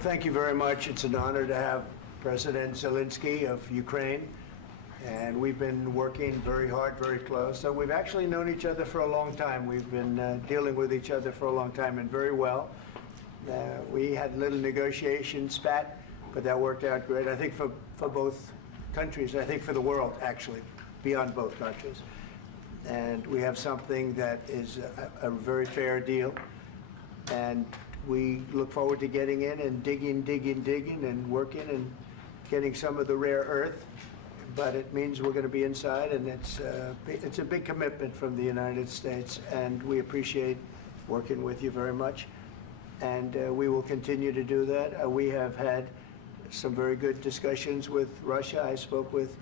Well, thank you very much. It's an honor to have President Zelensky of Ukraine, and we've been working very hard, very close. So we've actually known each other for a long time. We've been dealing with each other for a long time, and very well. We had a little negotiation spat, but that worked out great, I think, for both countries, I think for the world, actually, beyond both countries. And we have something that is a very fair deal, and we look forward to getting in and digging and working and getting some of the rare earth. But it means we're going to be inside, and it's a big commitment from the United States, and we appreciate working with you very much. And we will continue to do that. We have had some very good discussions with Russia. I spoke with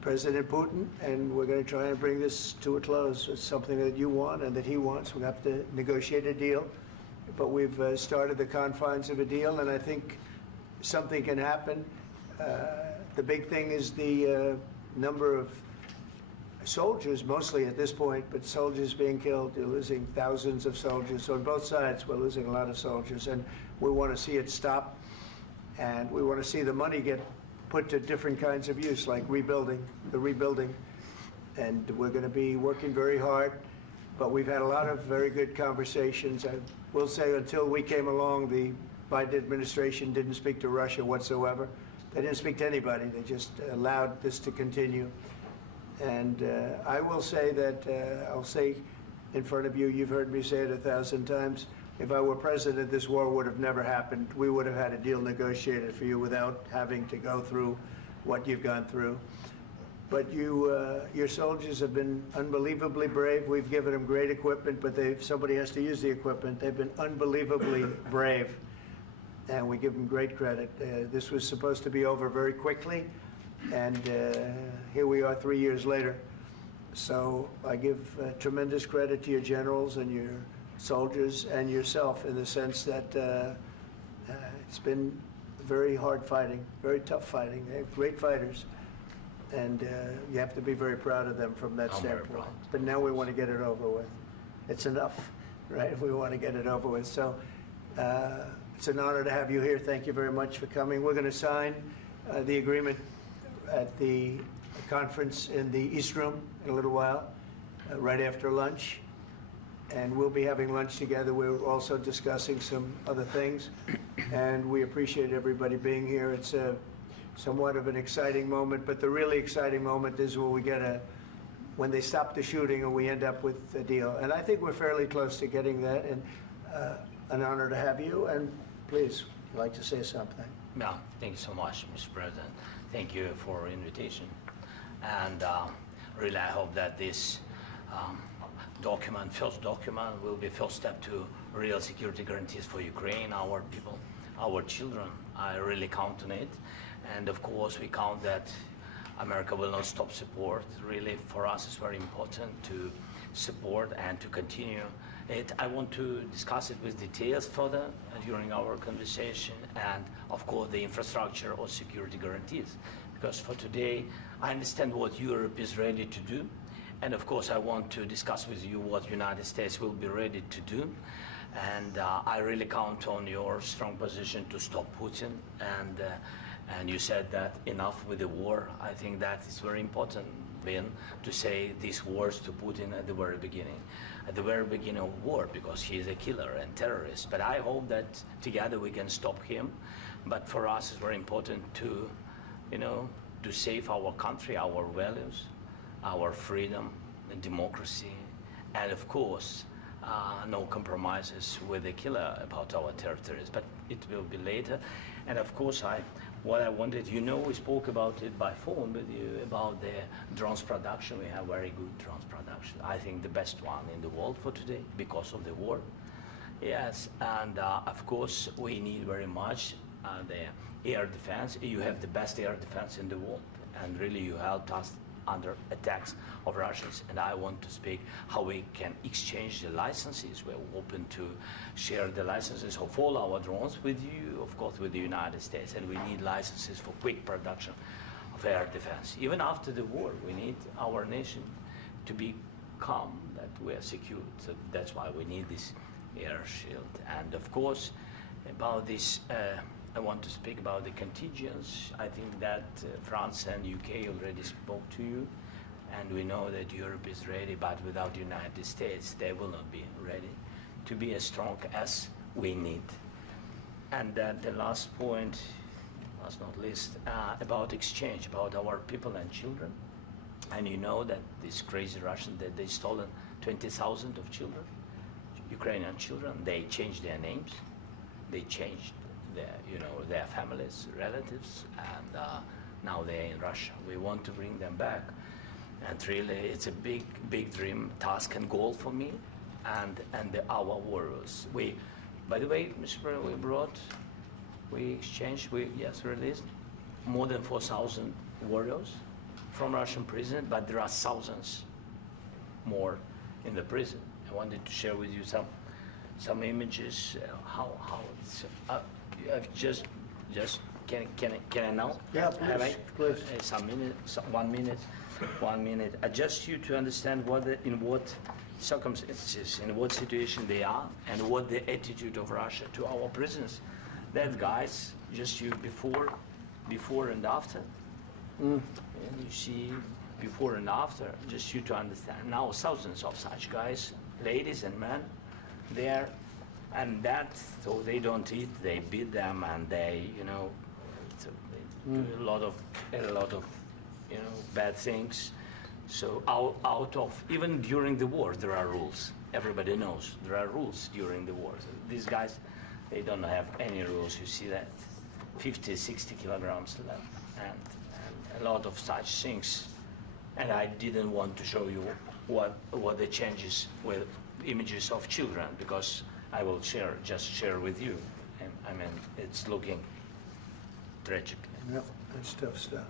President Putin, and we're going to try and bring this to a close. It's something that you want and that he wants. We'll have to negotiate a deal. But we've started the confines of a deal, and I think something can happen. The big thing is the number of soldiers, mostly at this point, but soldiers being killed. You're losing thousands of soldiers. So on both sides, we're losing a lot of soldiers, and we want to see it stop. And we want to see the money get put to different kinds of use, like rebuilding. And we're going to be working very hard. But we've had a lot of very good conversations. I will say until we came along, the Biden administration didn't speak to Russia whatsoever. They didn't speak to anybody. They just allowed this to continue. And I will say that, I'll say in front of you, you've heard me say it 1,000 times, if I were president, this war would have never happened. We would have had a deal negotiated for you without having to go through what you've gone through. But your soldiers have been unbelievably brave. We've given them great equipment, but somebody has to use the equipment. They've been unbelievably brave, and we give them great credit. This was supposed to be over very quickly, and here we are 3 years later. So I give tremendous credit to your generals and your soldiers and yourself, in the sense that it's been very hard fighting, very tough fighting. They're great fighters. And you have to be very proud of them from that standpoint. But now we want to get it over with. It's enough, right? We want to get it over with. So it's an honor to have you here. Thank you very much for coming. We're going to sign the agreement at the conference in the East Room in a little while, right after lunch. And we'll be having lunch together. We're also discussing some other things. And we appreciate everybody being here. It's somewhat of an exciting moment, but the really exciting moment is when they stop the shooting and we end up with a deal. And I think we're fairly close to getting that, and an honor to have you. And please, you'd like to say something? Yeah, thank you so much, Mr. President. Thank you for the invitation. And really, I hope that this first document, will be first step to real security guarantees for Ukraine, our people, our children. I really count on it. And of course, we count that America will not stop support. Really, for us, it's very important to support and to continue it. I want to discuss it with details further during our conversation, and of course, the infrastructure or security guarantees. Because for today, I understand what Europe is ready to do. And of course, I want to discuss with you what the United States will be ready to do. And I really count on your strong position to stop Putin. And you said that enough with the war. I think that is very important, Ben, to say these words to Putin at the very beginning of war, because he is a killer and terrorist. But I hope that together we can stop him. But for us, it's very important to, to save our country, our values, our freedom and democracy, and of course, no compromises with the killer about our territories. But it will be later. And of course, what I wanted, we spoke about it by phone with you, about the drones production. We have very good drones production. I think the best one in the world for today because of the war. Yes, and of course, we need very much the air defense. You have the best air defense in the world, and really you helped us under attacks of Russians. And I want to speak how we can exchange the licenses. We're open to share the licenses of all our drones with you, of course, with the United States. And we need licenses for quick production of air defense. Even after the war, we need our nation to be calm, that we are secure. So that's why we need this air shield. And of course, about this I want to speak about the contingents. I think that France and UK already spoke to you, and we know that Europe is ready, but without the United States, they will not be ready to be as strong as we need. And then the last point, last not least, about exchange, about our people and children. And you know that these crazy Russians, that they stolen 20,000 of children, Ukrainian children. They changed their names, they changed their families, relatives, and now they're in Russia. We want to bring them back, and really, it's a big, big dream, task, and goal for me, and our warriors. By the way, Mr. President, we exchanged, released more than 4,000 warriors from Russian prison, but there are thousands more in the prison. I wanted to share with you some images. How it's can I now? Yeah, Have I? please. Some minutes, 1 minute, 1 minute. Just you to understand in what circumstances, in what situation they are, and what the attitude of Russia to our prisoners. That guys, just you before and after. And you see before and after, just you to understand. Now thousands of such guys, ladies and men, there, and that, so they don't eat, they beat them, and they, do a lot of, bad things. So out of, even during the war, there are rules. Everybody knows there are rules during the war. So these guys, they don't have any rules. You see that 50, 60 kilograms left, and a lot of such things. And I didn't want to show you what the changes with images of children, because I will just share with you. And I mean, it's looking tragic. Yep, that's tough stuff.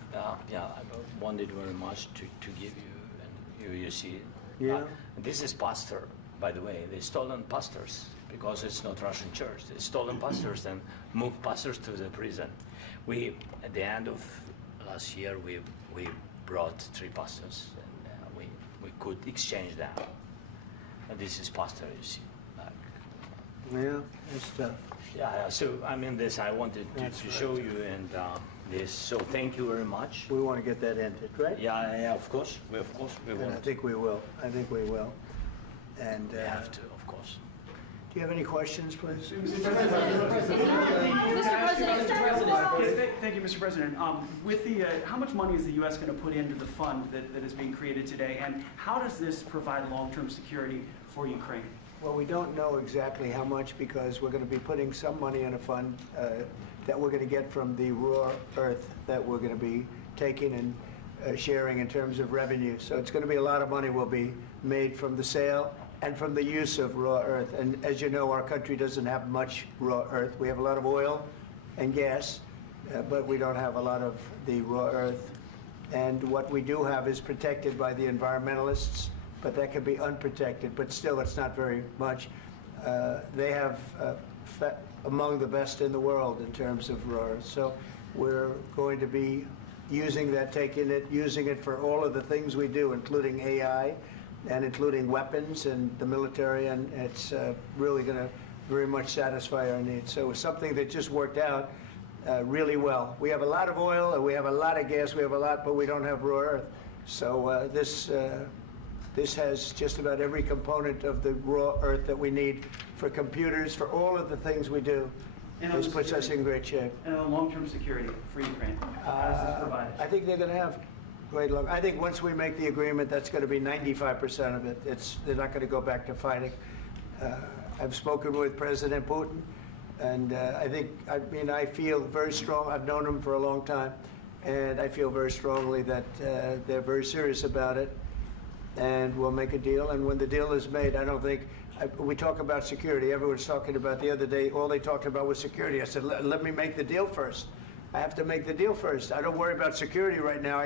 Yeah, I wanted very much to give you, and you see. Yeah. This is pastor, by the way. They stolen pastors because it's not Russian church. They stolen pastors and moved pastors to the prison. We, at the end of last year, we brought 3 pastors, and we could exchange them. And this is pastor, you see. Yeah, that's tough. Yeah, so I mean, this I wanted to show you, and this. So thank you very much. We want to get that ended, right? Yeah, of course. We And will. I think we will. And We have to, of course. do you have any questions, please? Mr. President. Thank you, Mr. President. With the, how much money is the U.S. going to put into the fund that is being created today, and how does this provide long-term security for Ukraine? Well, we don't know exactly how much, because we're going to be putting some money in a fund that we're going to get from the raw earth that we're going to be taking and sharing in terms of revenue. So it's going to be a lot of money will be made from the sale and from the use of raw earth. And as you know, our country doesn't have much raw earth. We have a lot of oil and gas, but we don't have a lot of the raw earth. And what we do have is protected by the environmentalists, but that can be unprotected, but still it's not very much. They have among the best in the world in terms of raw earth. So we're going to be using that, using it for all of the things we do, including AI and including weapons and the military, and it's really going to very much satisfy our needs. So it's something that just worked out really well. We have a lot of oil, and we have a lot of gas, we have a lot, but we don't have raw earth. So this has just about every component of the raw earth that we need for computers, for all of the things we do. This puts us in great shape. And on long-term security for Ukraine, how does this provide? I think they're going to have great luck. I think once we make the agreement, that's going to be 95% of it. They're not going to go back to fighting. I've spoken with President Putin, and I feel very strong. I've known him for a long time, and I feel very strongly that they're very serious about it, and we'll make a deal. And when the deal is made, I don't think, we talk about security. Everyone's talking about the other day, all they talked about was security. I said, let me make the deal first. I have to make the deal first. I don't worry about security right now.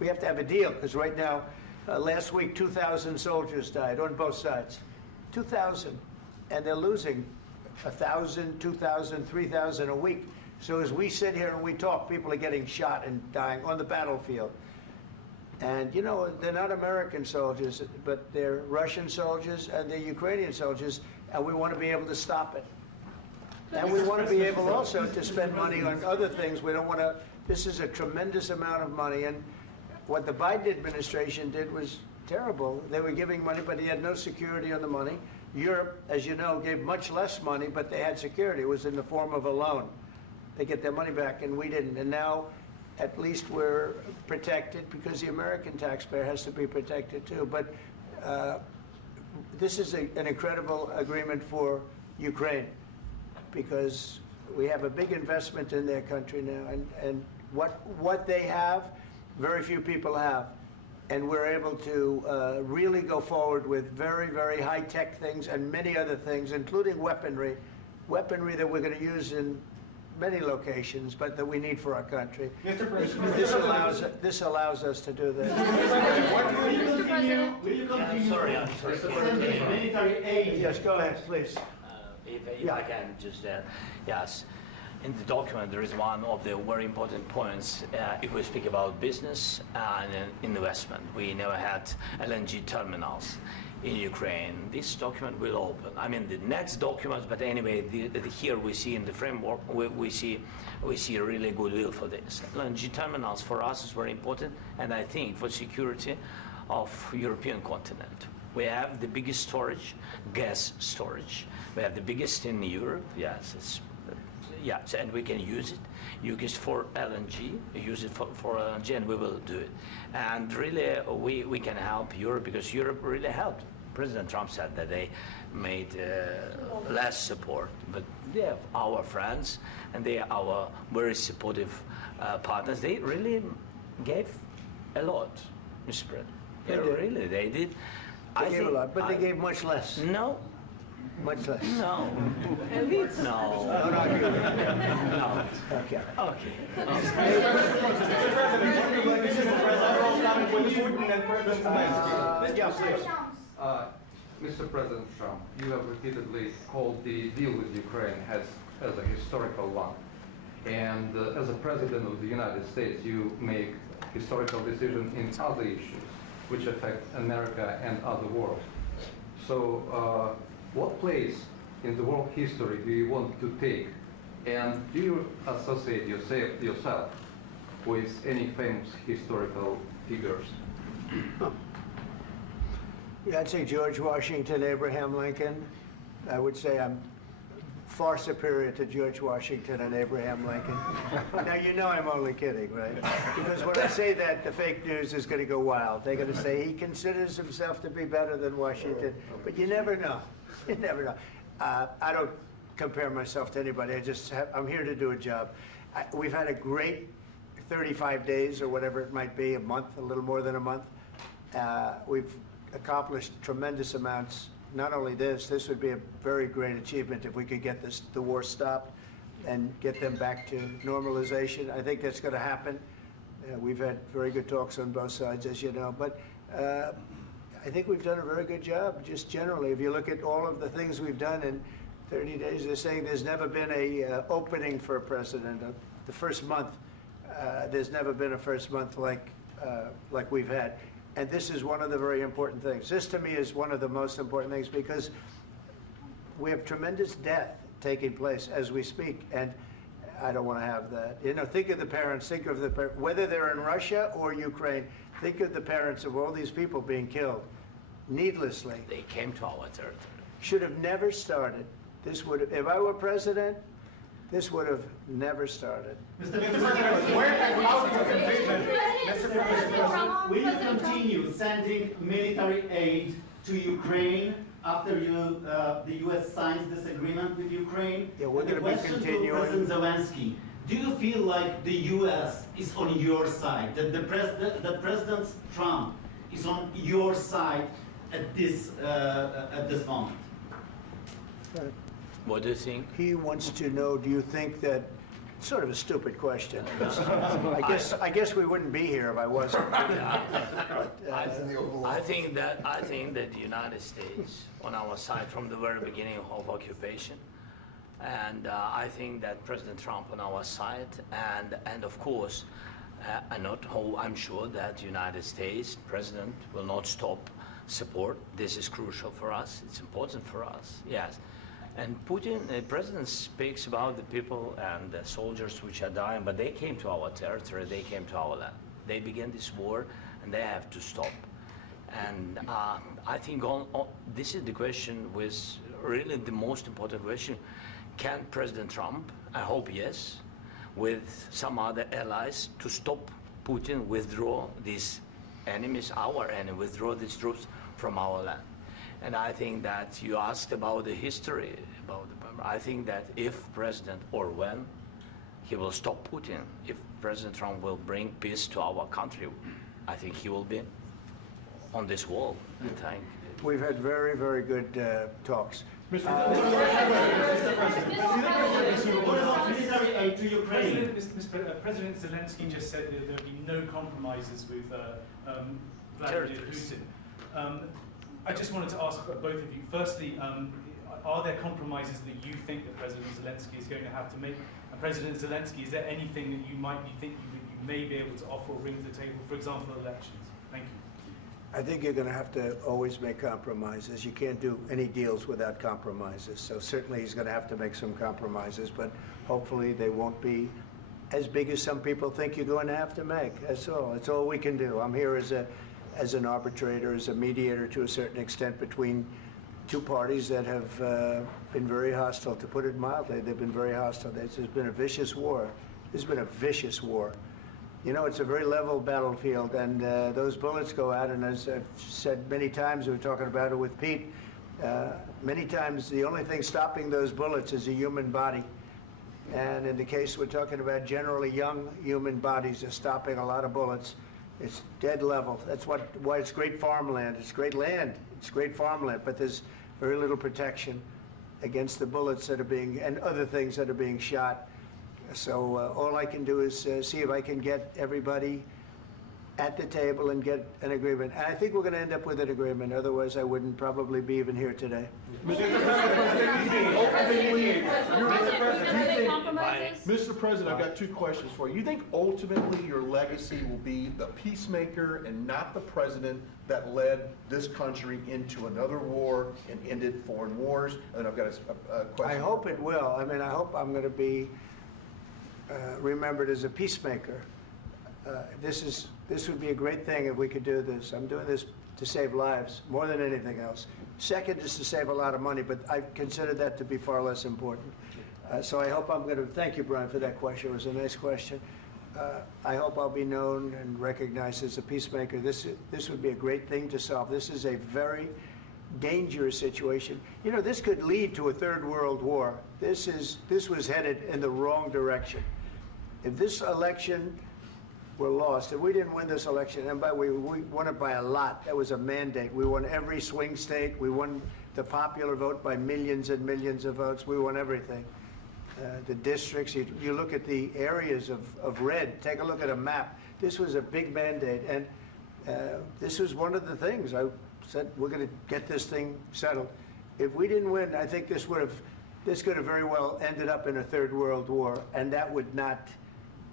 We have to have a deal, because right now, last week, 2,000 soldiers died on both sides. 2,000. And they're losing 1,000, 2,000, 3,000 a week. So as we sit here and we talk, people are getting shot and dying on the battlefield. And, you know, they're not American soldiers, but they're Russian soldiers and they're Ukrainian soldiers, and we want to be able to stop it. And we want to be able also to spend money on other things. We don't want to, this is a tremendous amount of money. And what the Biden administration did was terrible. They were giving money, but he had no security on the money. Europe, as you know, gave much less money, but they had security. It was in the form of a loan. They get their money back, and we didn't. And now, at least we're protected because the American taxpayer has to be protected too. But this is an incredible agreement for Ukraine because we have a big investment in their country now, and what they have, very few people have. And we're able to really go forward with very, very high-tech things and many other things, including weaponry that we're going to use in many locations, but that we need for our country. Mr. President, This allows us to do that. will you continue Sorry. sending military aid? Yes, go ahead, please. If I can just yes. In the document, there is one of the very important points. If we speak about business and investment, we never had LNG terminals in Ukraine. This document will open. I mean, the next documents, but anyway, here we see in the framework, we see really goodwill for this. LNG terminals for us is very important, and I think for security of European continent. We have the biggest storage, gas storage. We have the biggest in Europe. Yes, yes, and we can use it. Use it for LNG. Use it for LNG, and we will do it. And really, we can help Europe because Europe really helped. President Trump said that they made less support, but they are our friends and they are our very supportive partners. They really gave a lot, Mr. President. They did. They gave a lot, but they gave much less. No. Much less. No. No. Don't argue. No. Okay. Okay. Mr. President Trump, you have repeatedly called the deal with Ukraine as a historical one. And as a President of the United States, you make historical decisions in other issues which affect America and other world. So what place in the world history do you want to take? And do you associate yourself with any famous historical figures? Yeah, I'd say George Washington, Abraham Lincoln. I would say I'm far superior to George Washington and Abraham Lincoln. Now, you know I'm only kidding, right? Because when I say that, the fake news is going to go wild. They're going to say he considers himself to be better than Washington. But you never know. You never know. I don't compare myself to anybody. I'm here to do a job. We've had a great 35 days or whatever it might be, a month, a little more than a month. We've accomplished tremendous amounts. Not only this would be a very great achievement if we could get the war stopped and get them back to normalization. I think that's going to happen. We've had very good talks on both sides, as you know. But I think we've done a very good job, just generally. If you look at all of the things we've done in 30 days, they're saying there's never been a opening for a president. The first month, there's never been a first month like we've had. And this is one of the very important things. This, to me, is one of the most important things because we have tremendous death taking place as we speak, and I don't want to have that. You know, think of the parents, whether they're in Russia or Ukraine, think of the parents of all these people being killed needlessly. They came to our territory. Should have never started. This would have, if I were president, this would have never started. Mr. President, where has out your conviction? Mr. President, will you continue sending military aid to Ukraine after the U.S. signs this agreement with Ukraine? Yeah, we're And the going to be question continuing. to President Zelensky, do you feel like the U.S. is on your side, that President Trump is on your side at this moment? What do you think? He wants to know, do you think that, sort of a stupid question. I guess we wouldn't be here if I wasn't. I think that the United States on our side from the very beginning of occupation, and I think that President Trump on our side, and of course, I'm sure that the United States President will not stop support. This is crucial for us. It's important for us. Yes. And Putin, the president speaks about the people and the soldiers which are dying, but they came to our territory, they came to our land. They began this war, and they have to stop. And I think this is the question, with really the most important question. Can President Trump, I hope yes, with some other allies, to stop Putin, withdraw these enemies, our enemy, withdraw these troops from our land? And I think that you asked about the history, I think that if President, or when, he will stop Putin, if President Trump will bring peace to our country, I think he will be on this wall. We've had very, very good talks. What about military aid to Ukraine? President Zelensky just said that there would be no compromises with Vladimir Putin. I just wanted to ask both of you, firstly, are there compromises that you think that President Zelensky is going to have to make? And President Zelensky, is there anything that you might be thinking that you may be able to offer or bring to the table, for example, elections? Thank you. I think you're going to have to always make compromises. You can't do any deals without compromises. So certainly he's going to have to make some compromises, but hopefully they won't be as big as some people think you're going to have to make. That's all. That's all we can do. I'm here as an arbitrator, as a mediator to a certain extent between two parties that have been very hostile, to put it mildly. They've been very hostile. There's been a vicious war. There's been a vicious war. You know, it's a very level battlefield, and those bullets go out, and as I've said many times, we were talking about it with Pete, many times the only thing stopping those bullets is a human body. And in the case we're talking about, generally young human bodies are stopping a lot of bullets. It's dead level. That's why it's great farmland. It's great land. It's great farmland, but there's very little protection against the bullets that are being, and other things that are being shot. So all I can do is see if I can get everybody at the table and get an agreement. And I think we're going to end up with an agreement. Otherwise, I wouldn't probably be even here today. Mr. President, I've got two questions for you. You think ultimately your legacy will be the peacemaker and not the president that led this country into another war and ended foreign wars? And I've got a question. I hope it will. I mean, I hope I'm going to be remembered as a peacemaker. This would be a great thing if we could do this. I'm doing this to save lives more than anything else. Second is to save a lot of money, but I consider that to be far less important. So I hope I'm going to, thank you, Brian, for that question. It was a nice question. I hope I'll be known and recognized as a peacemaker. This would be a great thing to solve. This is a very dangerous situation. You know, this could lead to a third world war. This was headed in the wrong direction. If this election were lost, if we didn't win this election, and we won it by a lot, that was a mandate. We won every swing state. We won the popular vote by millions and millions of votes. We won everything. The districts, you look at the areas of red, take a look at a map. This was a big mandate, and this was one of the things. I said, we're going to get this thing settled. If we didn't win, I think this could have very well ended up in a third world war, and that would not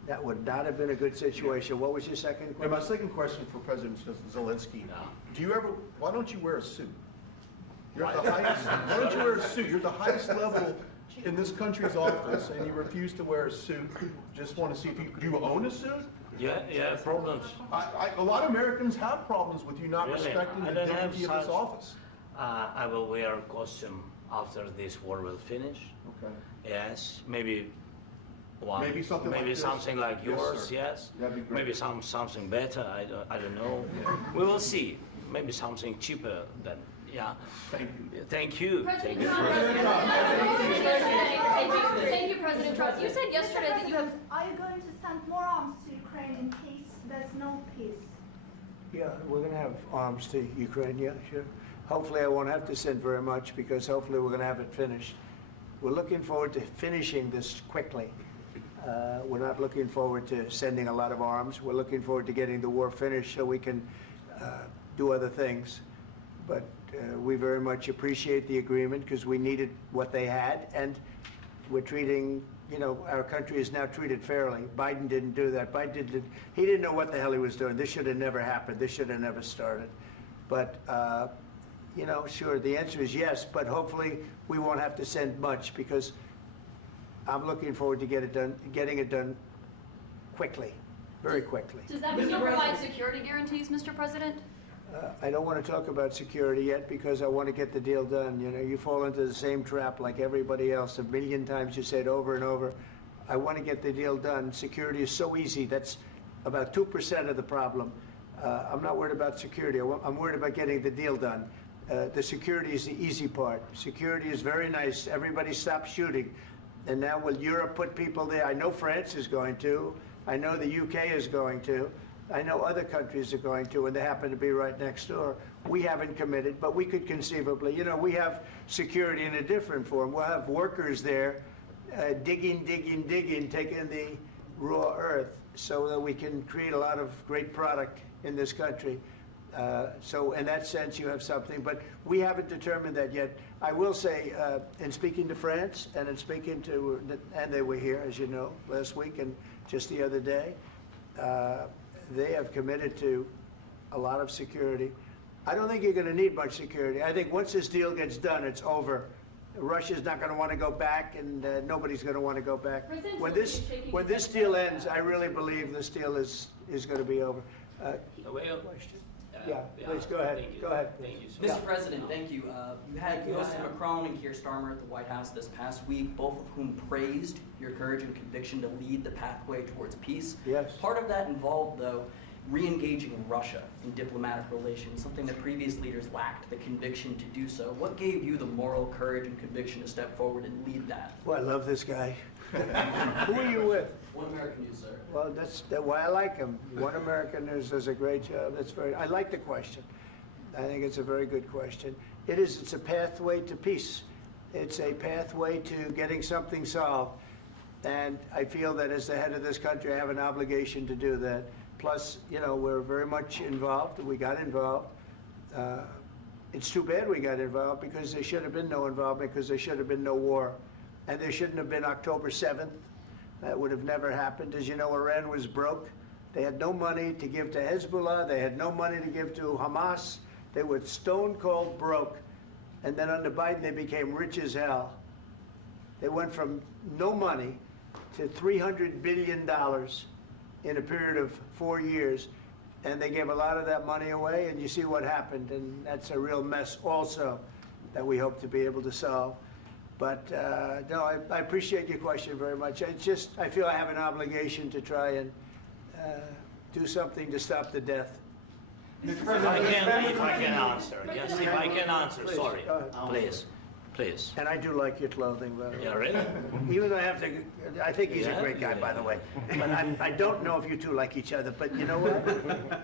have been a good situation. What was your second question? And my second question for President Zelensky, why don't you wear a suit? You're at the highest, why don't you wear a suit? You're at the highest level in this country's office, and you refuse to wear a suit. Just want to see if do you own a suit? Yeah, problems. A lot of Americans have problems with you not Really? respecting the dignity of this office. I will wear a costume after this war will finish. Okay. Yes, maybe one. Maybe something like this. Something like Yes, yours. sir. Yes. That'd be great. Maybe something better. I don't know. We will see. Maybe something cheaper than. Yeah. Thank you. Thank you. President Thank you. Trump. Thank you, President Trump. You said yesterday that you have. Are you going to send more arms to Ukraine in case there's no peace? Yeah, we're going to have arms to Ukraine, yeah, sure. Hopefully I won't have to send very much, because hopefully we're going to have it finished. We're looking forward to finishing this quickly. We're not looking forward to sending a lot of arms. We're looking forward to getting the war finished so we can do other things. But we very much appreciate the agreement, because we needed what they had, and we're treating, you know, our country is now treated fairly. Biden didn't do that. He didn't know what the hell he was doing. This should have never happened. This should have never started. But, you know, sure, the answer is yes, but hopefully we won't have to send much because I'm looking forward to getting it done quickly, very quickly. Does that mean you'll provide security guarantees, Mr. President? I don't want to talk about security yet because I want to get the deal done. You know, you fall into the same trap like everybody else. A million times you say it over and over. I want to get the deal done. Security is so easy. That's about 2% of the problem. I'm not worried about security. I'm worried about getting the deal done. The security is the easy part. Security is very nice. Everybody stopped shooting. And now will Europe put people there? I know France is going to. I know the UK is going to. I know other countries are going to, and they happen to be right next door. We haven't committed, but we could conceivably. You know, we have security in a different form. We'll have workers there digging, taking the raw earth so that we can create a lot of great product in this country. So in that sense, you have something, but we haven't determined that yet. I will say, in speaking to France and in speaking to, and they were here, as you know, last week and just the other day, they have committed to a lot of security. I don't think you're going to need much security. I think once this deal gets done, it's over. Russia's not going to want to go back, and nobody's going to want to go back. President When Zelensky this shaking when his this head deal no. ends, I really believe this deal is going to be over. Yeah, please go ahead. Thank you. Go ahead. Thank you so Yeah. much. Mr. President, thank you. You had Mr. Macron and Keir Starmer at the White House this past week, both of whom praised your courage and conviction to lead the pathway towards peace. Yes. Part of that involved, though, re-engaging Russia in diplomatic relations, something that previous leaders lacked the conviction to do so. What gave you the moral courage and conviction to step forward and lead that? Well, I love this guy. Who are you with? One American News, sir. Well, that's why I like him. One American News does a great job. I like the question. I think it's a very good question. It's a pathway to peace. It's a pathway to getting something solved. And I feel that as the head of this country, I have an obligation to do that. Plus, you know, we're very much involved. We got involved. It's too bad we got involved because there should have been no involvement because there should have been no war. And there shouldn't have been October 7th. That would have never happened. As you know, Iran was broke. They had no money to give to Hezbollah. They had no money to give to Hamas. They were stone cold broke. And then under Biden, they became rich as hell. They went from no money to $300 billion in a period of 4 years. And they gave a lot of that money away, and you see what happened. And that's a real mess also that we hope to be able to solve. But no, I appreciate your question very much. It's just, I feel I have an obligation to try and do something to stop the death. If I can answer, yes, if I can answer, Please, sorry, go ahead. please. And I do like your clothing, by the way. Yeah, really? Even though I think he's a Yeah, great guy, by the yeah. way. But I don't know if you two like each other, but you know what?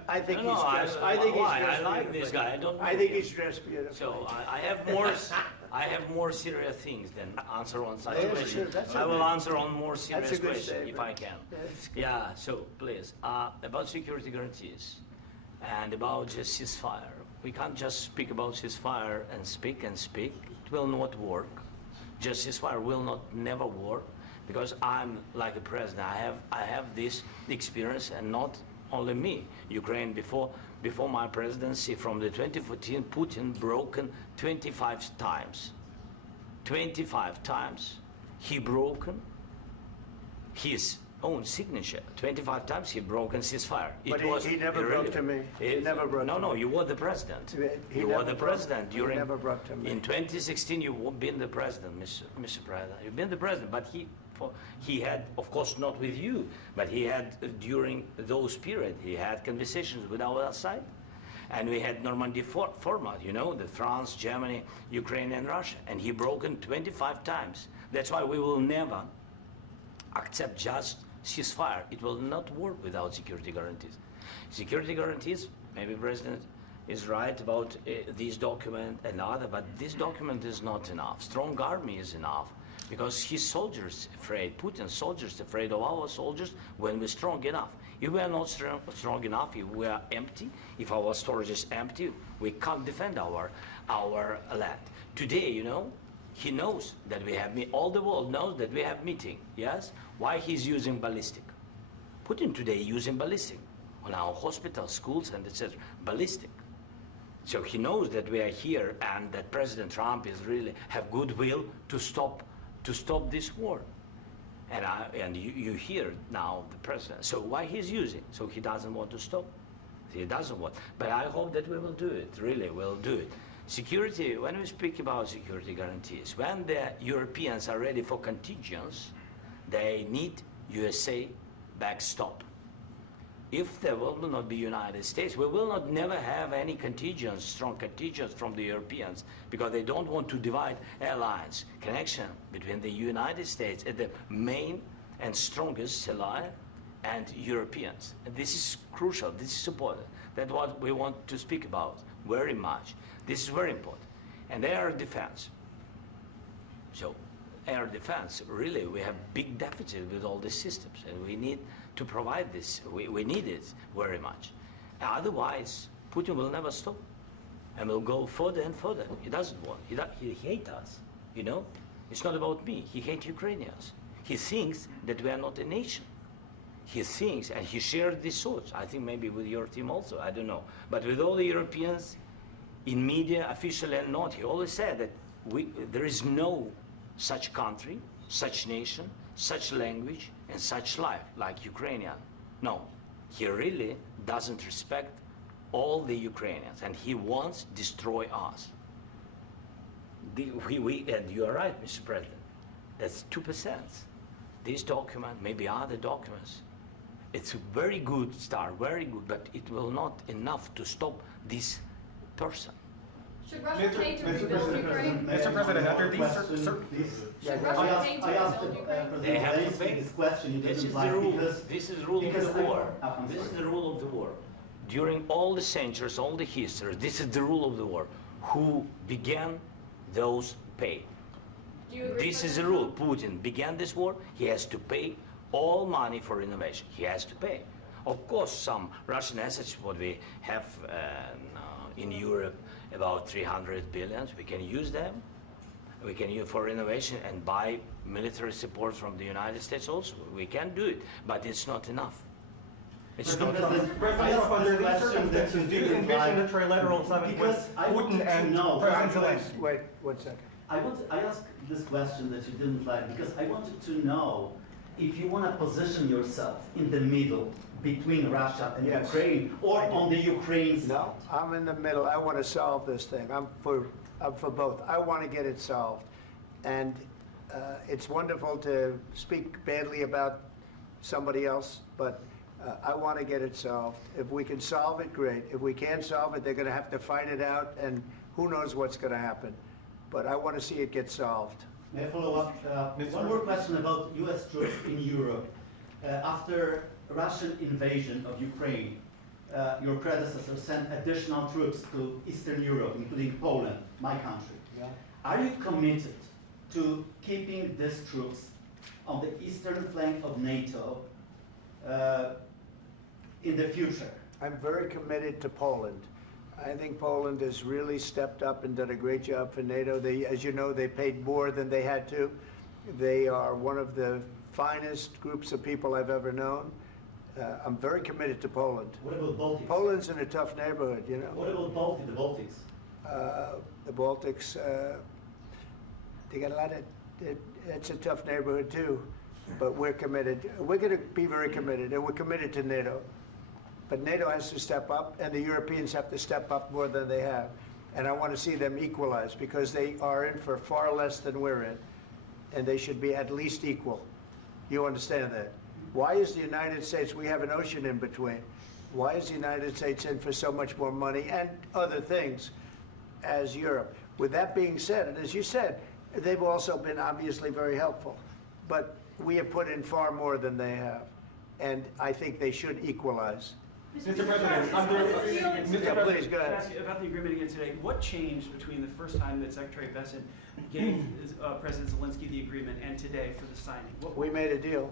I think No, he's no, dressed, I think he's why? dressed I like this beautifully. guy. I don't know I think him. he's dressed beautifully. So I have more serious things than answer on such Yeah, questions. sure, that's I will okay. answer on more serious good questions if statement. I can. That's good. Yeah, so please, about security guarantees and about just ceasefire. We can't just speak about ceasefire and speak. It will not work. Just ceasefire will never work because I'm like a president. I have this experience, and not only me. Ukraine before my presidency, from the 2014, Putin broken 25 times. 25 times he broken his own signature. 25 times he broken ceasefire. But he never broke to me. He never broke to No, me. you were the president. He You never were the broke- president he during. never broke to me. In 2016, you've been the president, Mr. President. You've been the president, but he had, of course, not with you, but he had during those periods, he had conversations with our side. And we had Normandy format, you know, the France, Germany, Ukraine, and Russia. And he broken 25 times. That's why we will never accept just ceasefire. It will not work without security guarantees. Security guarantees, maybe President is right about this document and other, but this document is not enough. Strong army is enough because his soldiers afraid, Putin's soldiers afraid of our soldiers when we're strong enough. If we are not strong enough, if we are empty, if our storage is empty, we can't defend our land. Today, you know, he knows that we have, all the world knows that we have meeting, yes? Why he's using ballistic? Putin today using ballistic on our hospitals, schools, and etc. Ballistic. So he knows that we are here and that President Trump is really have goodwill to stop this war. And you hear now the president. So why he's using? So he doesn't want to stop. He doesn't want. But I hope that we will do it. Really, we'll do it. Security. When we speak about security guarantees, when the Europeans are ready for contingents, they need USA backstop. If there will not be United States, we will not never have any contingents, strong contingents from the Europeans, because they don't want to divide alliance, connection between the United States and the main and strongest ally and Europeans. And this is crucial, this is important. That's what we want to speak about very much. This is very important. And air defense. So air defense, really, we have big deficit with all these systems, and we need to provide this. We need it very much. Otherwise, Putin will never stop, and will go further and further. He doesn't want. He hates us. You know, it's not about me. He hates Ukrainians. He thinks that we are not a nation. He thinks, and he shared these thoughts. I think maybe with your team also. I don't know, but with all the Europeans, in media, officially and not, he always said that there is no such country, such nation, such language, and such life like Ukrainian. No, he really doesn't respect all the Ukrainians, and he wants to destroy us. And you are right, Mr. President, that's 2%. This document, maybe other documents, it's a very good start, very good, but it will not enough to stop this person. Should Russia pay to rebuild Ukraine? Mr. President, after these Should Russia pay to I asked rebuild Ukraine? They have to Zelensky pay. this question. You This didn't is the like rule. because This is the rule of because the war. I'm This is sorry. the rule of the war. During all the centuries, all the history, this is the rule of the war. Who began, those pay. Do you agree This with is the that? rule. Putin began this war. He has to pay all money for innovation. He has to pay. Of course, some Russian assets, what we have in Europe, about 300 billion, we can use them. We can use for innovation and buy military support from the United States also. We can do it, but it's not enough. It's not enough. I asked this question that you didn't like a trilateral summit because I wanted to know. Wait, 1 second. I asked this question that you didn't like because I wanted to know if you want to position yourself in the middle between Russia and Yes. Ukraine or on the Ukraine side. No, I'm in the middle. I want to solve this thing. I'm for both. I want to get it solved. And it's wonderful to speak badly about somebody else, but I want to get it solved. If we can solve it, great. If we can't solve it, they're going to have to fight it out, and who knows what's going to happen. But I want to see it get solved. May I follow up? One more question about U.S. troops in Europe. After Russian invasion of Ukraine, your predecessor sent additional troops to Eastern Europe, including Poland, my country. Yeah. Are you committed to keeping these troops on the eastern flank of NATO in the future? I'm very committed to Poland. I think Poland has really stepped up and done a great job for NATO. They, as you know, they paid more than they had to. They are one of the finest groups of people I've ever known. I'm very committed to Poland. What about Baltics? Poland's in a tough neighborhood, you know. What about the Baltics? The Baltics, they got a lot of, it's a tough neighborhood too, but we're committed. We're going to be very committed, and we're committed to NATO. But NATO has to step up, and the Europeans have to step up more than they have. And I want to see them equalize, because they are in for far less than we're in, and they should be at least equal. You understand that? Why is the United States, we have an ocean in between, why is the United States in for so much more money and other things as Europe? With that being said, and as you said, they've also been obviously very helpful, but we have put in far more than they have, and I think they should equalize. Mr. President, Please, go ahead. Ask you about the agreement again today. What changed between the first time that Secretary Bessent gave President Zelensky the agreement and today for the signing? We made a deal.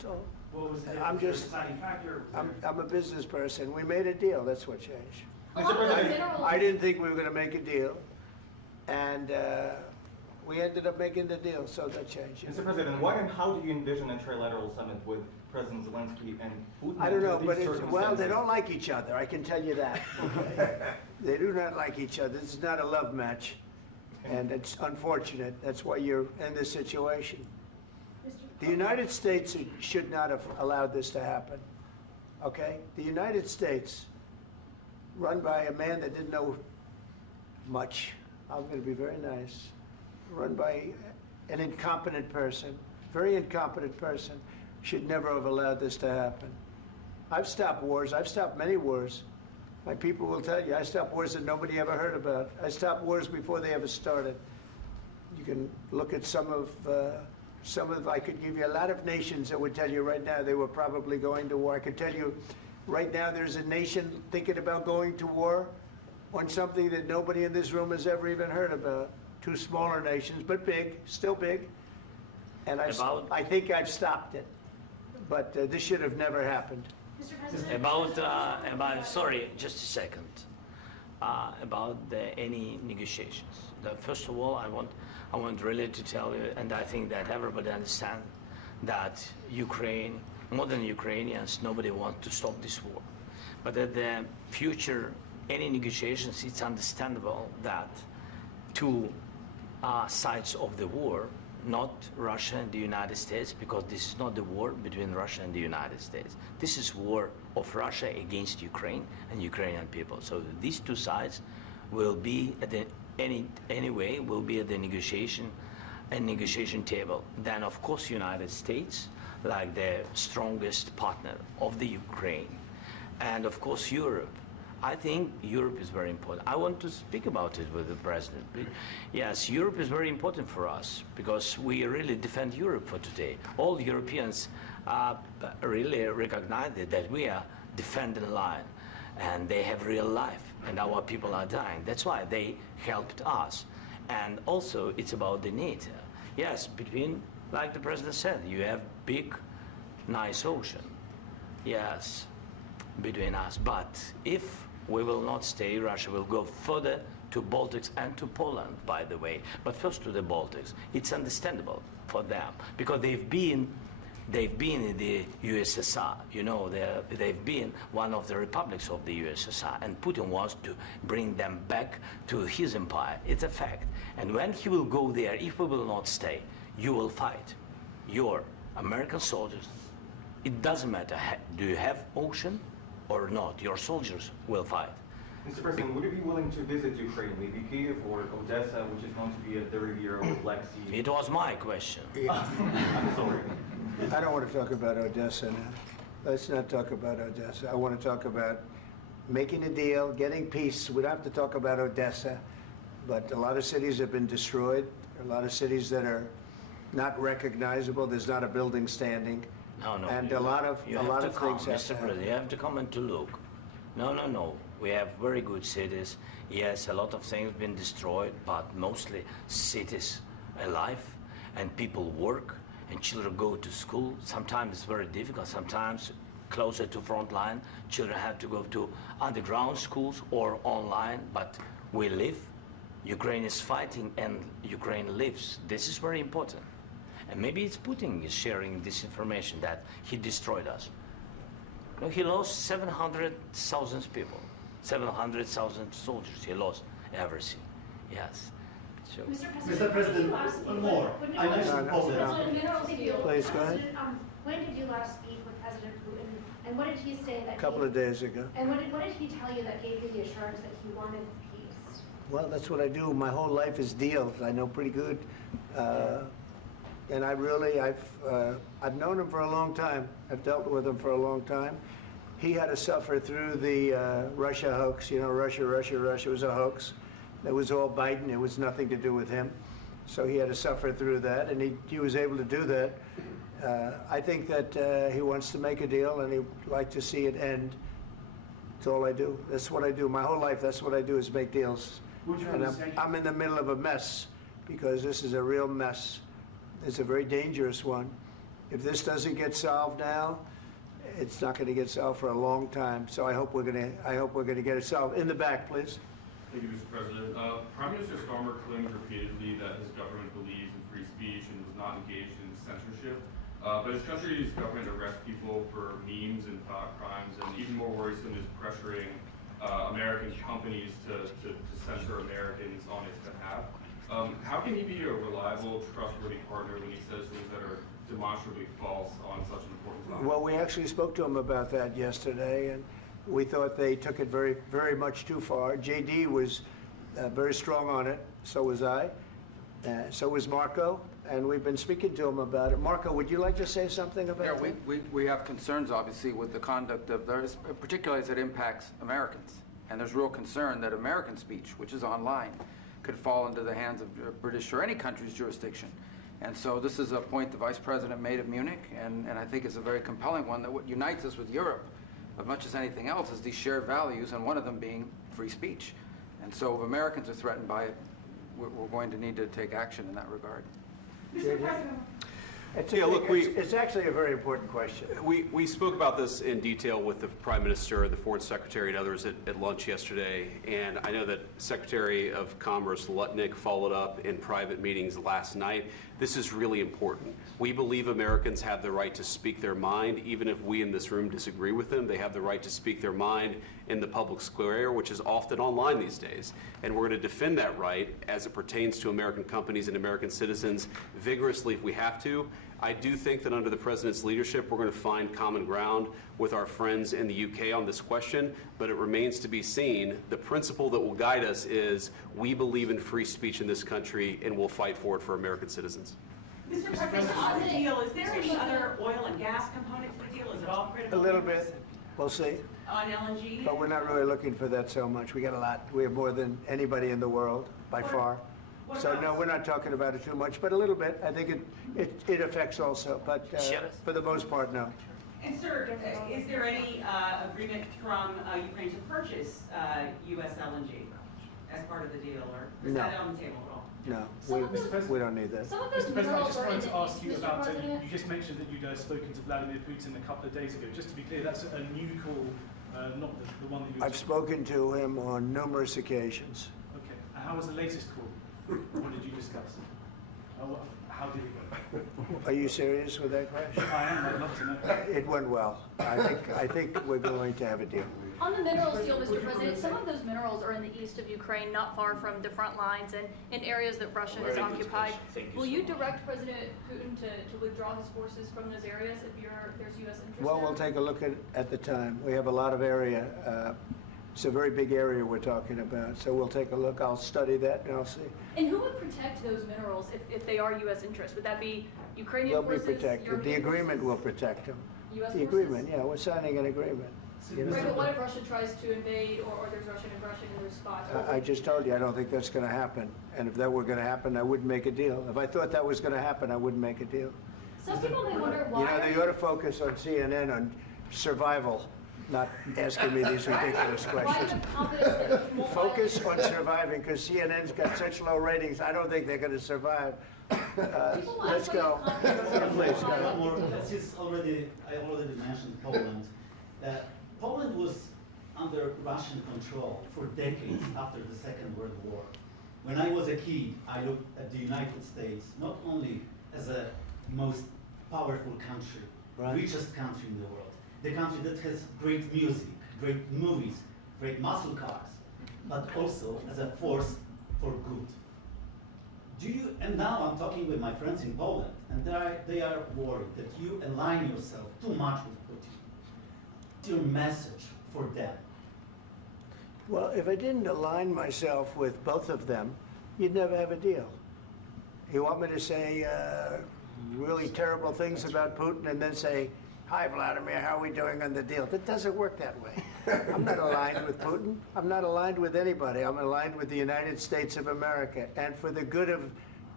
So What was the I'm just- deciding factor? I'm a business person. We made a deal. That's what changed. Along with minerals. I didn't think we were going to make a deal, and We ended up making the deal, so that changed. Mr. President, what and how do you envision a trilateral summit with President Zelensky and Putin? I don't know, under but these well, they circumstances? don't like each other, I can tell you that. Okay? They do not like each other. This is not a love match, and it's unfortunate. That's why you're in this situation. The United States should not have allowed this to happen, okay? The United States, run by a man that didn't know much, I'm going to be very nice, run by an incompetent person, very incompetent person, should never have allowed this to happen. I've stopped wars. I've stopped many wars. My people will tell you, I stopped wars that nobody ever heard about. I stopped wars before they ever started. You can look at some of, I could give you a lot of nations that would tell you right now they were probably going to war. I could tell you right now there's a nation thinking about going to war on something that nobody in this room has ever even heard about. Two smaller nations, but big, still big. And I think I've stopped it. But this should have never happened. Mr. President, Sorry, just a second. About any negotiations. First of all, I want really to tell you, and I think that everybody understands that Ukraine, more than Ukrainians, nobody wants to stop this war. But at the future, any negotiations, it's understandable that two sides of the war, not Russia and the United States, because this is not the war between Russia and the United States. This is war of Russia against Ukraine and Ukrainian people. So these two sides will be at the will be at the negotiation table. Then of course United States, like the strongest partner of the Ukraine, and of course Europe. I think Europe is very important. I want to speak about it with the president. Yes, Europe is very important for us because we really defend Europe for today. All Europeans really recognize that we are defending the line, and they have real life, and our people are dying. That's why they helped us. And also, it's about the NATO. Yes, between, like the president said, you have big, nice ocean. Yes, between us. But if we will not stay, Russia will go further to Baltics and to Poland, by the way. But first to the Baltics. It's understandable for them because they've been in the USSR. You know, they've been one of the republics of the USSR, and Putin wants to bring them back to his empire. It's a fact. And when he will go there, if we will not stay, you will fight. Your American soldiers, it doesn't matter, do you have ocean or not, your soldiers will fight. Mr. President, would you be willing to visit Ukraine, maybe Kyiv or Odessa, which is known to be at the Riviera or Black Sea? It was my question. I'm sorry. I don't want to talk about Odessa now. Let's not talk about Odessa. I want to talk about making a deal, getting peace. We don't have to talk about Odessa, but a lot of cities have been destroyed. There are a lot of cities that are not recognizable. There's not a building standing. No. And a lot of things have Mr. to President, happen. you have to come and to look. No. We have very good cities. Yes, a lot of things been destroyed, but mostly cities alive, and people work, and children go to school. Sometimes it's very difficult. Sometimes closer to front line, children have to go to underground schools or online. But we live. Ukraine is fighting, and Ukraine lives. This is very important. And maybe it's Putin is sharing this information that he destroyed us. No, he lost 700,000 people, 700,000 soldiers. He lost everything. Yes. So. Mr. President, one more. I mentioned Poland. Please, go ahead. When did you last speak with President Putin, and what did he say that? A couple of days ago. And what did he tell you that gave you the assurance that he wanted peace? Well, that's what I do. My whole life is deals. I know pretty good. And I've known him for a long time. I've dealt with him for a long time. He had to suffer through the Russia hoax. You know, Russia was a hoax. It was all Biden. It was nothing to do with him. So he had to suffer through that, and he was able to do that. I think that he wants to make a deal, and he'd like to see it end. That's all I do. That's what I do. My whole life, that's what I do, is make deals. And I'm in the middle of a mess, because this is a real mess. It's a very dangerous one. If this doesn't get solved now, it's not going to get solved for a long time. So I hope we're going to get it solved. In the back, please. Thank you, Mr. President. Prime Minister Starmer claimed repeatedly that his government believes in free speech and was not engaged in censorship. But his country's government arrests people for memes and thought crimes, and even more worrisome is pressuring American companies to censor Americans on its behalf. How can he be a reliable, trustworthy partner when he says things that are demonstrably false on such an important topic? Well, we actually spoke to him about that yesterday, and we thought they took it very, very much too far. JD was very strong on it, so was I, so was Marco, and we've been speaking to him about it. Marco, would you like to say something about that? We have concerns, obviously, with the conduct of theirs, particularly as it impacts Americans. And there's real concern that American speech, which is online, could fall into the hands of British or any country's jurisdiction. And so this is a point the Vice President made at Munich, and I think it's a very compelling one, that what unites us with Europe, as much as anything else, is these shared values, and one of them being free speech. And so if Americans are threatened by it, we're going to need to take action in that regard. Mr. President. It's actually a very important question. We spoke about this in detail with the Prime Minister, the Foreign Secretary, and others at lunch yesterday, and I know that Secretary of Commerce Lutnick followed up in private meetings last night. This is really important. We believe Americans have the right to speak their mind, even if we in this room disagree with them. They have the right to speak their mind in the public square, which is often online these days. And we're going to defend that right as it pertains to American companies and American citizens vigorously if we have to. I do think that under the President's leadership, we're going to find common ground with our friends in the UK on this question, but it remains to be seen. The principle that will guide us is we believe in free speech in this country, and we'll fight for it for American citizens. Mr. President, on the deal, is there any other oil and gas component to the deal? Is it all critical? A little bit. We'll see. On LNG? But we're not really looking for that so much. We got a lot. We have more than anybody in the world, by far. So no, we're not talking about it too much, but a little bit. I think it affects also, but for the most part, no. And sir, is there any agreement from Ukraine to purchase U.S. LNG as part of the deal, or is that on the table at all? No, we don't need that. Mr. President, I just wanted to ask you about, you just mentioned that you'd spoken to Vladimir Putin a couple of days ago. Just to be clear, that's a new call, not the one that you... I've spoken to him on numerous occasions. Okay, and how was the latest call? What did you discuss? How did it go? Are you serious with that question? I am, I'd love to know. It went well. I think we're going to have a deal. On the minerals deal, Mr. President, some of those minerals are in the east of Ukraine, not far from the front lines and in areas that Russia has occupied. Will you direct President Putin to withdraw his forces from those areas if there's U.S. interest? Well, we'll take a look at the time. We have a lot of area. It's a very big area we're talking about, so we'll take a look. I'll study that and I'll see. And who would protect those minerals if they are U.S. interests? Would that be Ukrainian forces? They'll be protected. European the agreement forces? will protect them. U.S. The forces? agreement, yeah, we're signing an agreement. You know? Right, but what if Russia tries to invade or there's Russian aggression in those spots? I just told you, I don't think that's going to happen. And if that were going to happen, I wouldn't make a deal. If I thought that was going to happen, I wouldn't make a deal. Some people may wonder why. You know, they ought to focus on CNN on survival, not asking me these ridiculous questions. Focus on surviving, because CNN's got such low ratings, I don't think they're going to survive. Let's go. Please, go ahead. Since I already mentioned Poland. Poland was under Russian control for decades after the Second World War. When I was a kid, I looked at the United States not only as a most powerful country, richest country in the world, the country that has great music, great movies, great muscle cars, but also as a force for good. And now I'm talking with my friends in Poland, and they are worried that you align yourself too much with Putin. What's your message for them? Well, if I didn't align myself with both of them, you'd never have a deal. You want me to say really terrible things about Putin and then say, "Hi, Vladimir, how are we doing on the deal?" That doesn't work that way. I'm not aligned with Putin. I'm not aligned with anybody. I'm aligned with the United States of America and for the good of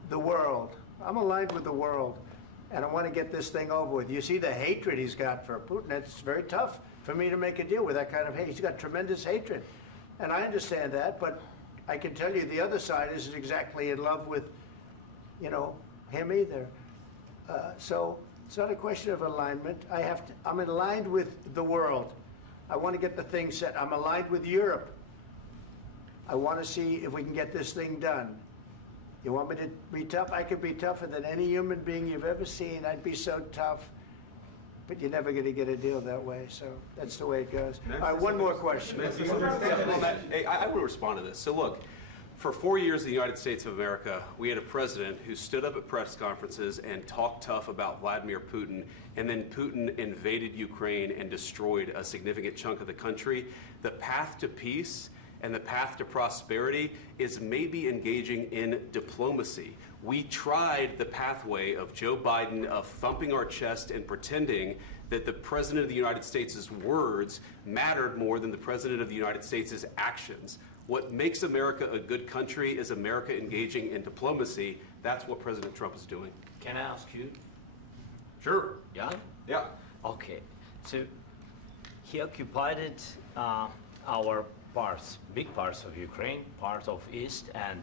the world. I'm aligned with the world, and I want to get this thing over with. You see the hatred he's got for Putin. It's very tough for me to make a deal with that kind of hate. He's got tremendous hatred, and I understand that, but I can tell you the other side isn't exactly in love with, him either. So it's not a question of alignment. I'm aligned with the world. I want to get the thing set. I'm aligned with Europe. I want to see if we can get this thing done. You want me to be tough? I could be tougher than any human being you've ever seen. I'd be so tough. But you're never going to get a deal that way, so that's the way it goes. All right, one more question. Hey, I will respond to this. So look, for 4 years in the United States of America, we had a president who stood up at press conferences and talked tough about Vladimir Putin, and then Putin invaded Ukraine and destroyed a significant chunk of the country. The path to peace and the path to prosperity is maybe engaging in diplomacy. We tried the pathway of Joe Biden of thumping our chest and pretending that the President of the United States' words mattered more than the President of the United States' actions. What makes America a good country is America engaging in diplomacy. That's what President Trump is doing. Can I ask you? Sure. Yeah? Yeah. Okay. So he occupied our parts, big parts of Ukraine, part of East and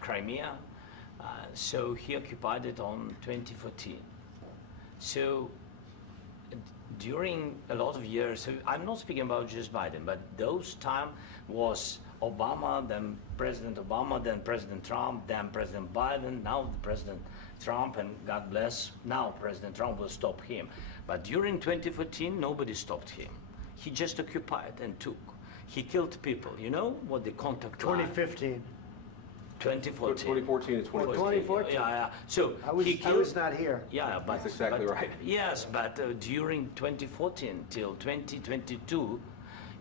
Crimea. So he occupied it on 2014. So during a lot of years, so I'm not speaking about just Biden, but those time was Obama, then President Obama, then President Trump, then President Biden, now President Trump, and God bless, now President Trump will stop him. But during 2014, nobody stopped him. He just occupied and took. He killed people. You know what the contact line? 2015. 2014. 2014 and 2015. 2014. Yeah. So I was not here. Yeah, but that's exactly right. Yes, but during 2014 till 2022,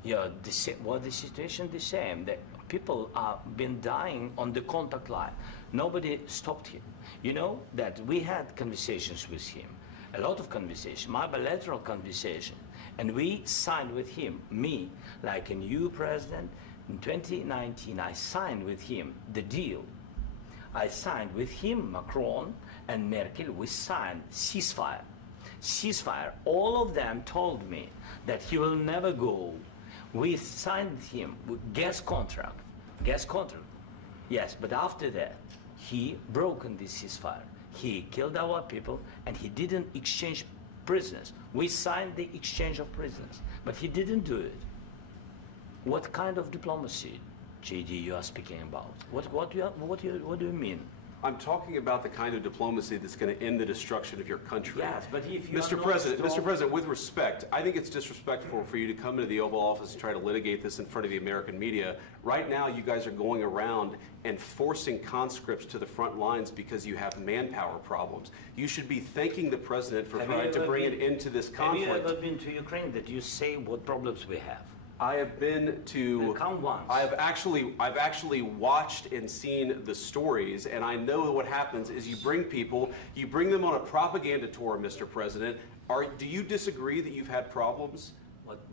yeah, the situation the same. The people are been dying on the contact line. Nobody stopped him. You know that we had conversations with him, a lot of conversation, my bilateral conversation, and we signed with him. Me, like a new president. In 2019, I signed with him the deal. I signed with him, Macron and Merkel, we signed ceasefire. Ceasefire. All of them told me that he will never go. We signed with him with gas contract. Gas contract. Yes, but after that, he broken this ceasefire. He killed our people and he didn't exchange prisoners. We signed the exchange of prisoners, but he didn't do it. What kind of diplomacy, JD, you are speaking about? What do you mean? I'm talking about the kind of diplomacy that's going to end the destruction of your country. Yes, but if you Mr. President, with respect, I think it's disrespectful for you to come into the Oval Office and try to litigate this in front of the American media. Right now, you guys are going around and forcing conscripts to the front lines because you have manpower problems. You should be thanking the President for trying to bring an end to this conflict. Have you ever been to Ukraine that you say what problems we have? I have been to. Count once. I've actually watched and seen the stories, and I know what happens is you bring them on a propaganda tour, Mr. President. Do you disagree that you've had problems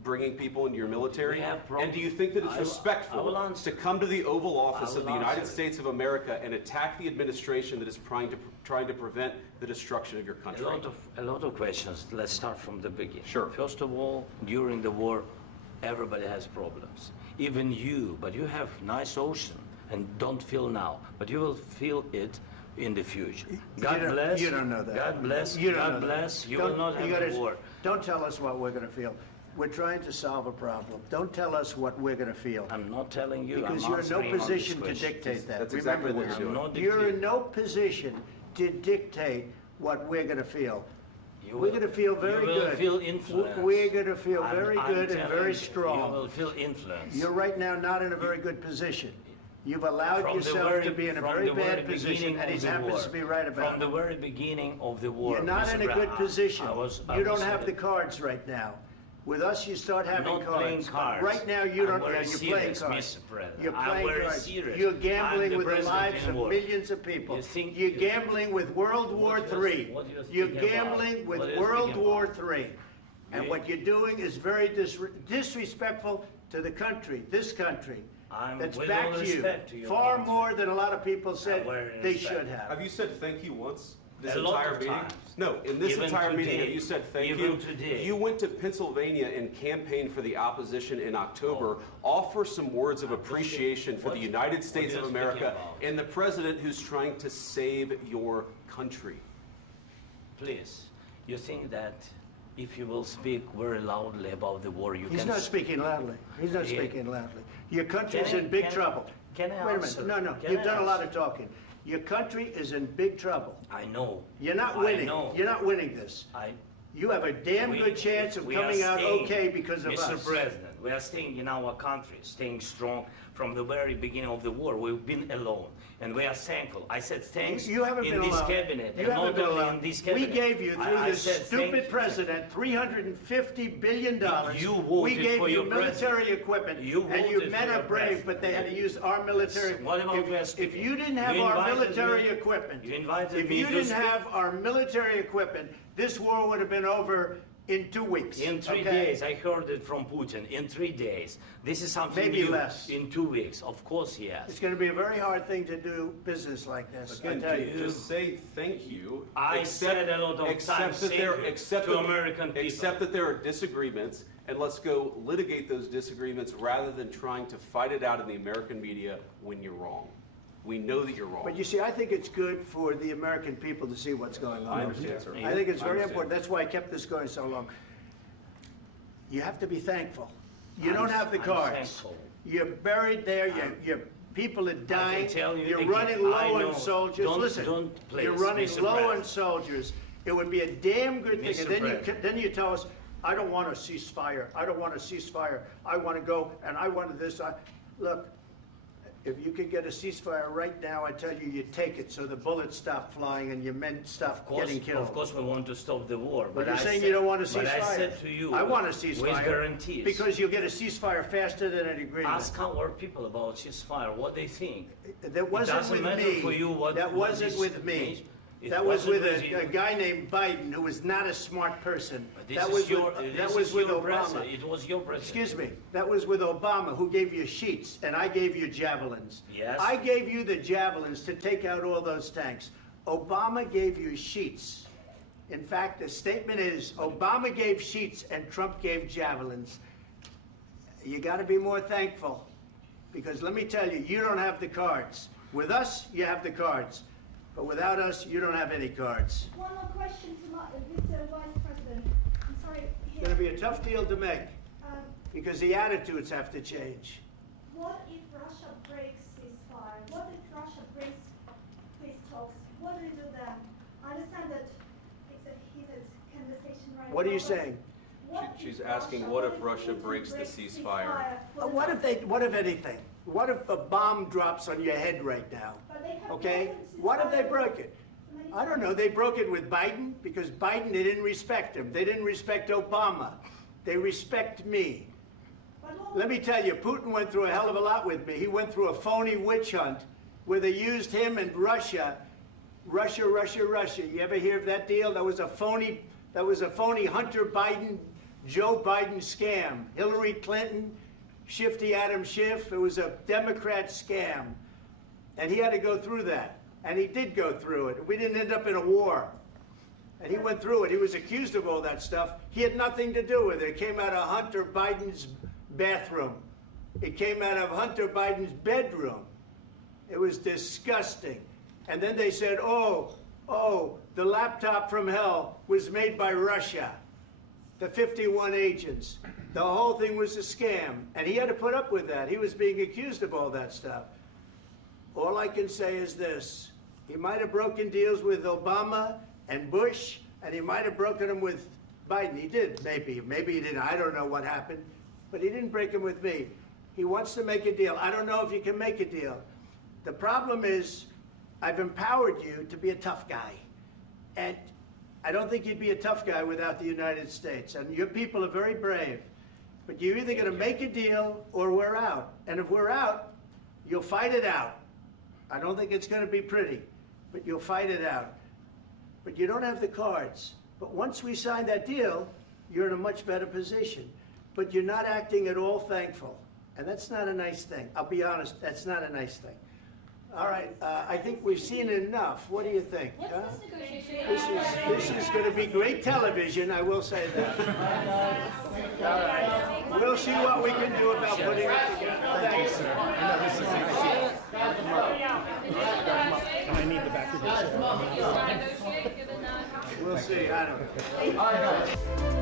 bringing people into your military? And do you think that it's respectful to come to the Oval Office of the United States of America and attack the administration that is trying to prevent the destruction of your country? A lot of questions. Let's start from the beginning. Sure. First of all, during the war, everybody has problems. Even you, but you have nice ocean and don't feel now, but you will feel it in the future. God bless. You don't know that. God bless. You don't God know bless. that. You will not have a war. Don't tell us what we're going to feel. We're trying to solve a problem. Don't tell us what we're going to feel. I'm not telling you. Because I'm you're in no answering on position this to question. dictate that. That's Remember exactly what this. you're doing. You're in no position to dictate what we're going to feel. We're going to feel very good. You will feel influence. We're going to feel very good and very strong. You will feel influence. You're right now not in a very good position. You've allowed yourself to be in a very bad position, and he happens to be right about it. From the very beginning of the war. You're not in a good position. You don't have the cards right now. With us, you start having I'm not cards. playing cards. Right now, you don't. I'm very You're serious, playing cards. Mr. President. You're I'm playing very cards. serious. You're I'm gambling the with the president lives in of war. millions of people. You think You're you- gambling with World War III. What you're You're speaking gambling about? with What you're World speaking War about? III. And You- what you're doing is very disrespectful to the country, this country. That's with back all to you. respect to your Far country. more than a lot of people said very they respect. should have. Have you said thank you once? This A lot entire of meeting? times. No, in this Even entire meeting, today. have you said thank Even you? today. You went to Pennsylvania and campaigned for the opposition in October. Offer some words of appreciation for the United States you of speaking America about? and the president who's trying to save your country. Please, you think that if you will speak very loudly about the war, you He's can... not speaking loudly. He's not Yeah. speaking loudly. Your country's Can I- in big can I- trouble. Can I Wait a answer? minute, no, Can you've I done a lot answer? of talking. Your country is in big trouble. I know. You're not I winning. know. You're not winning this. You have a damn good chance of we are coming out staying, okay because of Mr. us. President, we are staying in our country, staying strong from the very beginning of the war. We've been alone, and we are thankful. I said thanks You haven't in been this alone. cabinet, You and haven't not been only alone. in this We cabinet. gave you, through I this said thank stupid president, $350 billion. You voted We gave for you your military president. equipment, You and you voted men for are your brave, president. but they had to use our military. What about West If you didn't have You our invited military me- equipment, You invited if me you to didn't speak. have our military equipment, this war would have been over in 2 weeks. In 3 okay? days, I heard it from Putin. In 3 days, this is something Maybe new. less. In 2 weeks, of course, yes. It's going to be a very hard thing to do business like this. I Again, tell you. just say thank you. I said a lot of accept times that thank there, you accept to that- American people. Accept that there are disagreements, and let's go litigate those disagreements rather than trying to fight it out in the American media when you're wrong. We know that you're wrong. But you see, I think it's good for the American people to see what's going on. I understand, sir. I think it's I very understand. important. That's why I kept this going so long. You have to be thankful. You I'm- don't have the I'm cards. thankful. You're buried there. Your people are dying. tell you You're again, running I low know. on soldiers. Don't- Listen, don't please, you're running Mr. low on President. soldiers. It would be a damn good thing. Mr. And then President. then you tell us, I don't want a ceasefire. I don't want a ceasefire. I want to go and I want this. Look, if you could get a ceasefire right now, I tell you, you take it so the bullets stop flying and your men stop getting killed. Of course, we want to stop the war. But you're I saying said- you don't want a ceasefire. But I said to you, I want a with ceasefire. guarantees. Because you'll get a ceasefire faster than an agreement. Ask our people about ceasefire, what they think. That wasn't doesn't with matter me. for you what- That what wasn't is- with me. It That was wasn't with you. a guy named Biden, who was not a smart person. This That is was your, with, this that is was with your Obama. president. It was your president. Excuse me. That was with Obama, who gave you sheets, and I gave you javelins. Yes. I gave you the javelins to take out all those tanks. Obama gave you sheets. In fact, the statement is, Obama gave sheets and Trump gave javelins. You got to be more thankful, because let me tell you, you don't have the cards. With us, you have the cards. But without us, you don't have any cards. One more question to Mr. Vice President. I'm sorry. It's going to be a tough deal to make, Um, because the attitudes have to change. What if Russia breaks ceasefire? What if Russia breaks peace talks? What do you do then? I understand that it's a heated conversation right now. What are you but saying? what She's if asking, what if Russia breaks the ceasefire? What if anything? What if a bomb drops on your head right now? But they have Okay? broken What if they ceasefire broke it? many I don't know. They broke it with Biden because Biden, they didn't respect him. They didn't respect Obama. They respect me. Let me tell you, Putin went through a hell of a lot with me. He went through a phony witch hunt where they used him and Russia. Russia. You ever hear of that deal? That was a phony Hunter Biden, Joe Biden scam. Hillary Clinton, Shifty Adam Schiff. It was a Democrat scam. And he had to go through that. And he did go through it. We didn't end up in a war. And he went through it. He was accused of all that stuff. He had nothing to do with it. It came out of Hunter Biden's bathroom. It came out of Hunter Biden's bedroom. It was disgusting. And then they said, oh, the laptop from hell was made by Russia. The 51 agents. The whole thing was a scam. And he had to put up with that. He was being accused of all that stuff. All I can say is this. He might have broken deals with Obama and Bush, and he might have broken them with Biden. He did, maybe. Maybe he didn't. I don't know what happened. But he didn't break them with me. He wants to make a deal. I don't know if you can make a deal. The problem is, I've empowered you to be a tough guy. And I don't think you'd be a tough guy without the United States. And your people are very brave. But you're either going to make a deal or we're out. And if we're out, you'll fight it out. I don't think it's going to be pretty, but you'll fight it out. But you don't have the cards. But once we sign that deal, you're in a much better position. But you're not acting at all thankful. And that's not a nice thing. I'll be honest, that's not a nice thing. All right, I think we've seen enough. What do you think? What's huh? this negotiation? This is going to be great television, I will say that. All right. We'll see what we can do about putting it together. Thanks, sir. And I need the back of this. Negotiate, given that. We'll see. I don't know.